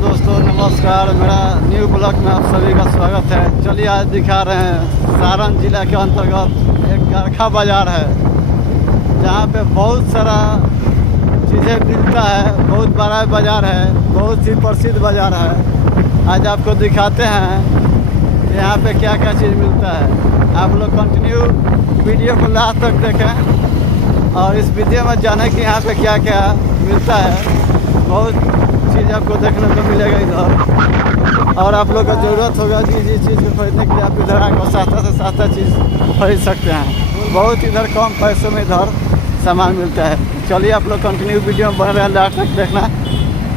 दोस्तों नमस्कार। मेरा न्यू ब्लॉग में आप सभी का स्वागत है। चलिए आज दिखा रहे हैं सारण जिला के अंतर्गत एक गरखा बाज़ार है जहाँ पे बहुत सारा चीज़ें मिलता है। बहुत बड़ा बाज़ार है, बहुत ही प्रसिद्ध बाज़ार है। आज आपको दिखाते हैं यहाँ पे क्या क्या चीज़ मिलता है। आप लोग कंटिन्यू वीडियो को लास्ट तक देखें और इस वीडियो में जाने कि यहाँ पे क्या क्या मिलता है। बहुत चीज़ आपको देखने को मिलेगा इधर, और आप लोग को ज़रूरत होगा कि जिस चीज़ को खरीदने के लिए आप इधर आकर सस्ता से सस्ता चीज़ खरीद सकते हैं। बहुत इधर कम पैसों में इधर सामान मिलता है। चलिए आप लोग कंटिन्यू वीडियो में बन रहे हैं, लास्ट तक देखना।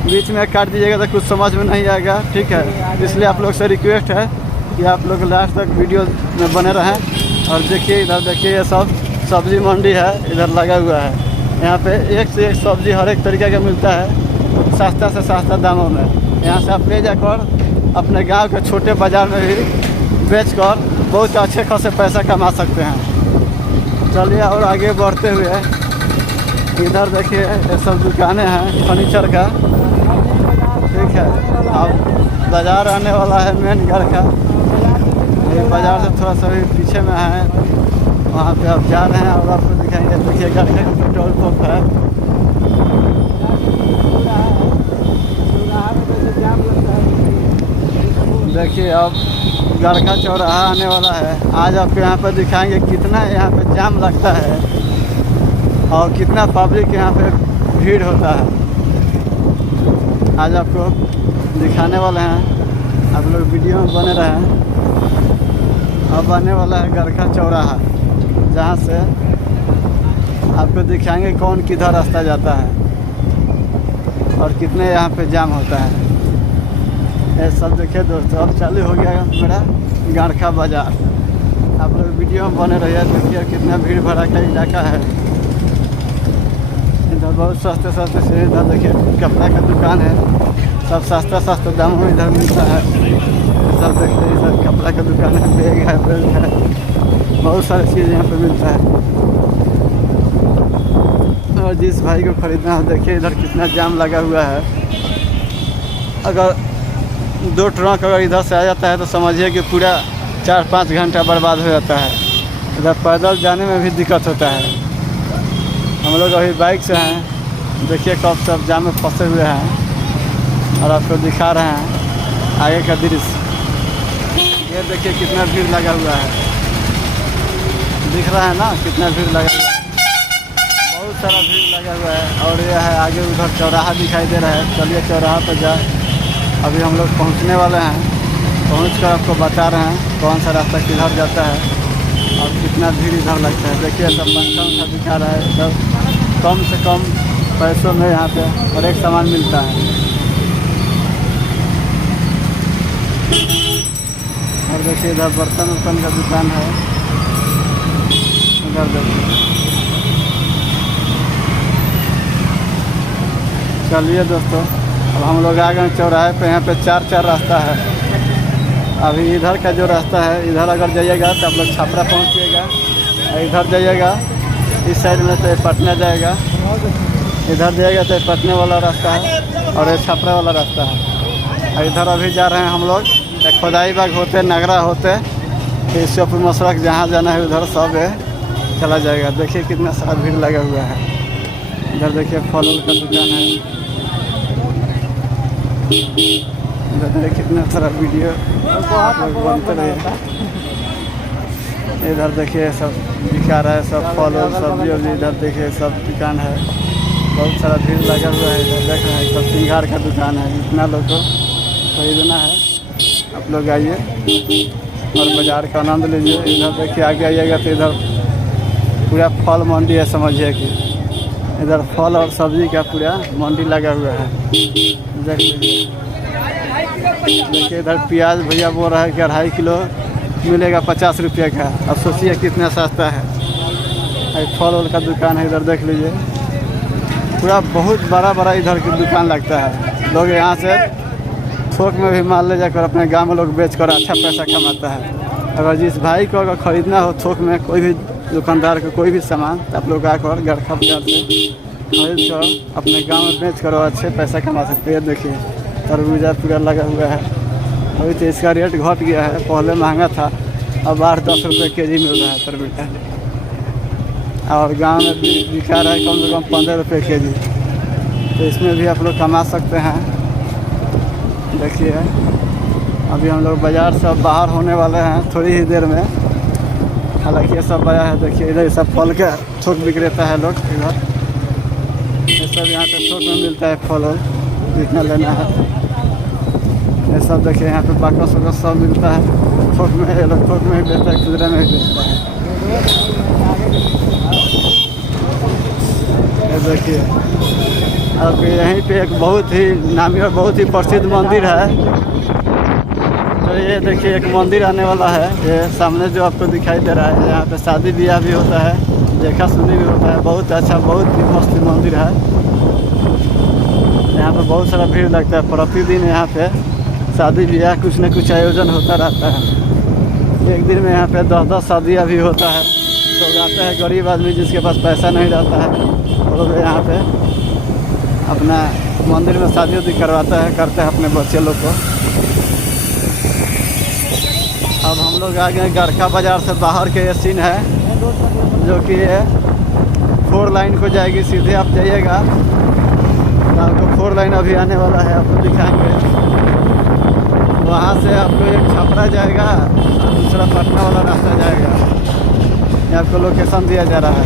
बीच में काट दीजिएगा तो कुछ समझ में नहीं आएगा, ठीक है। इसलिए आप लोग से रिक्वेस्ट है कि आप लोग लास्ट तक वीडियो में बने रहें। और देखिए इधर देखिए ये सब सब्ज़ी मंडी है, इधर लगा हुआ है। यहाँ पे एक से एक सब्ज़ी हर एक तरीके का मिलता है, सस्ता से सस्ता दामों में। यहाँ से आप ले जाकर अपने गांव के छोटे बाज़ार में भी बेचकर बहुत अच्छे खासे पैसा कमा सकते हैं। चलिए और आगे बढ़ते हुए इधर देखिए ये सब दुकानें हैं फर्नीचर का, ठीक है। अब बाज़ार आने वाला है मेन घर का। ये बाज़ार से थोड़ा सा भी पीछे में है, वहाँ पे आप जा रहे हैं और आपको दिखाएंगे। देखिए घर का पेट्रोल पंप है। देखिए अब गरखा चौराहा आने वाला है। आज आपको यहाँ पर दिखाएंगे कितना यहाँ पे जाम लगता है और कितना पब्लिक यहाँ पे भीड़ होता है। आज आपको दिखाने वाले हैं, आप लोग वीडियो में बने रहें। अब आने वाला है गरखा चौराहा, जहाँ से आपको दिखाएंगे कौन किधर रास्ता जाता है और कितने यहाँ पे जाम होता है। ये सब देखिए दोस्तों, अब चालू हो गया मेरा गरखा बाज़ार। आप लोग वीडियो में बने रहिए। देखिए कितना भीड़ भड़ा का इलाका है। इधर बहुत सस्ते सस्ते से, इधर देखिए कपड़ा का दुकान है, सब सस्ता सस्ता दामों में इधर मिलता है। सब देखते हैं इधर कपड़ा का दुकान है, बैग है, बेल्ट है, बहुत सारी चीज़ यहाँ पे मिलता है। और जिस भाई को ख़रीदना हो देखिए इधर कितना जाम लगा हुआ है। अगर 2 ट्रक अगर इधर से आ जाता है तो समझिए कि पूरा 4-5 घंटा बर्बाद हो जाता है। इधर पैदल जाने में भी दिक्कत होता है। हम लोग अभी बाइक से हैं, देखिए कब सब जाम में फंसे हुए हैं और आपको दिखा रहे हैं आगे का दृश्य। ये देखिए कितना भीड़ लगा हुआ है, दिख रहा है ना कितना भीड़ लगा हुआ है। बहुत सारा भीड़ लगा हुआ है। और ये है आगे उधर चौराहा दिखाई दे रहा है। चलिए चौराहा पर जाए, अभी हम लोग पहुंचने वाले हैं। पहुंचकर आपको बता रहे हैं कौन सा रास्ता किधर जाता है और कितना भीड़ इधर लगता है। देखिए सब पंखा उंखा दिखा रहा है। सब कम से कम पैसों में यहाँ पे हर एक सामान मिलता है। और देखिए इधर बर्तन उर्तन का दुकान है। इधर देखिए, चलिए दोस्तों अब हम लोग आ गए चौराहे पे। यहाँ पे 4 रास्ता है। अभी इधर का जो रास्ता है, इधर अगर जाइएगा तो आप लोग छपरा पहुँचिएगा, इधर जाइएगा इस साइड में तो पटना जाएगा, इधर जाइएगा तो पटने वाला रास्ता है और ये छपरा वाला रास्ता है। और इधर अभी जा रहे हैं हम लोग खोदाई बाग होते, नगरा होते, ईश्वरपुर मसरक, जहाँ जाना है उधर सब चला जाएगा। देखिए कितना सारा भीड़ लगा हुआ है। इधर देखिए फल उल का दुकान है। कितना सारा वीडियो बनते रहे। इधर देखिए सब दिखा रहा है, सब फल और सब्जी और इधर देखिए सब दुकान है। बहुत सारा भीड़ लगा हुआ है। इधर देख रहे हैं सब सिंगार का दुकान है। इतना लोग को खरीदना है, आप लोग आइए और बाज़ार का आनंद लीजिए। इधर देखिए आगे आइएगा तो इधर पूरा फल मंडी है, समझिए कि इधर फल और सब्जी का पूरा मंडी लगा हुआ है। देख लीजिए, देखिए इधर प्याज भैया बोल रहा है कि 2.5 किलो मिलेगा 50 रुपये का। अब सोचिए कितना सस्ता है। फल वल का दुकान है, इधर देख लीजिए पूरा बहुत बड़ा इधर की दुकान लगता है। लोग यहाँ से थोक में भी माल ले जाकर अपने गांव में लोग बेच कर अच्छा पैसा कमाता है। अगर जिस भाई को अगर ख़रीदना हो थोक में कोई भी दुकानदार को कोई भी सामान, तो आप लोग आकर गरखा बाज़ार से खरीद कर अपने गांव में बेच कर अच्छे पैसा कमा सकते हैं। देखिए तरबूजा पूरा लगा हुआ है। अभी तो इसका रेट घट गया है, पहले महंगा था, अब 8-10 रुपये केजी मिल रहा है तरबूजा। और गांव में भी बिका रहा है कम से कम 15 रुपये केजी। तो इसमें भी आप लोग कमा सकते हैं। देखिए अभी हम लोग बाज़ार से बाहर होने वाले हैं थोड़ी ही देर में। हालांकि ये सब बाजार है, देखिए इधर सब फल का थोक विक्रेता है लोग इधर। ये सब यहाँ पे थोक में मिलता है फल जितना लेना है। ये सब देखिए यहाँ पे बाकस वकस सब मिलता है थोक में। ये लोग थोक में ही बेचता है, खुदरा में ही बेचता है। ये देखिए अब यहीं पे एक बहुत ही नामी और बहुत ही प्रसिद्ध मंदिर है। तो ये देखिए एक मंदिर आने वाला है, ये सामने जो आपको दिखाई दे रहा है। यहाँ पे शादी ब्याह भी होता है, देखा सुनी भी होता है। बहुत अच्छा, बहुत ही मस्त मंदिर है। यहाँ पे बहुत सारा भीड़ लगता है प्रतिदिन। यहाँ पे शादी ब्याह कुछ न कुछ आयोजन होता रहता है। एक दिन में यहाँ पे 10-10 शादियाँ भी होता है। लोग आते हैं, गरीब आदमी जिसके पास पैसा नहीं रहता है वो लोग यहाँ पे अपना मंदिर में शादी उदी करवाता है, करते हैं अपने बच्चे लोग को। अब हम लोग आ गए गरखा बाज़ार से बाहर के। ये सीन है जो कि 4 लाइन को जाएगी, सीधे आप जाइएगा तो आपको 4 लाइन अभी आने वाला है, आपको दिखाएंगे। वहाँ से आपको एक छपरा जाएगा और दूसरा पटना वाला रास्ता जाएगा। ये आपको लोकेशन दिया जा रहा है।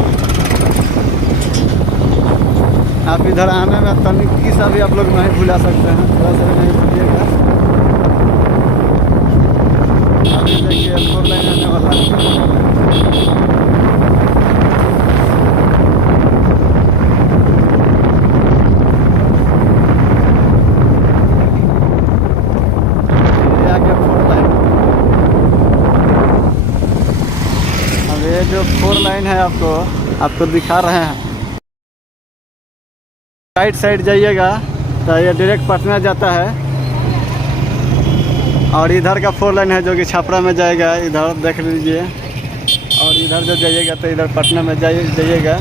आप इधर आने में तनिकी सा भी आप लोग नहीं भुला सकते हैं, थोड़ा सा भी नहीं भूलिएगा। अभी देखिए 4 लाइन आने वाला है। ये आगे 4 लाइन। अब ये जो 4 लाइन है आपको दिखा रहे हैं। राइट साइड जाइएगा तो ये डायरेक्ट पटना जाता है। और इधर का 4 लाइन है जो कि छपरा में जाएगा, इधर देख लीजिए। और इधर जो जाइएगा तो इधर पटना में जाइएगा।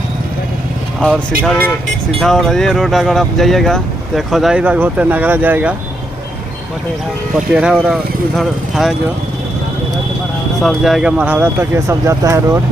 और सीधा और ये रोड अगर आप जाइएगा तो खोदाई बाग होते नगरा जाएगा, पटेरा और उधर है जो सब जाएगा मरहरा तक, ये सब जाता है रोड।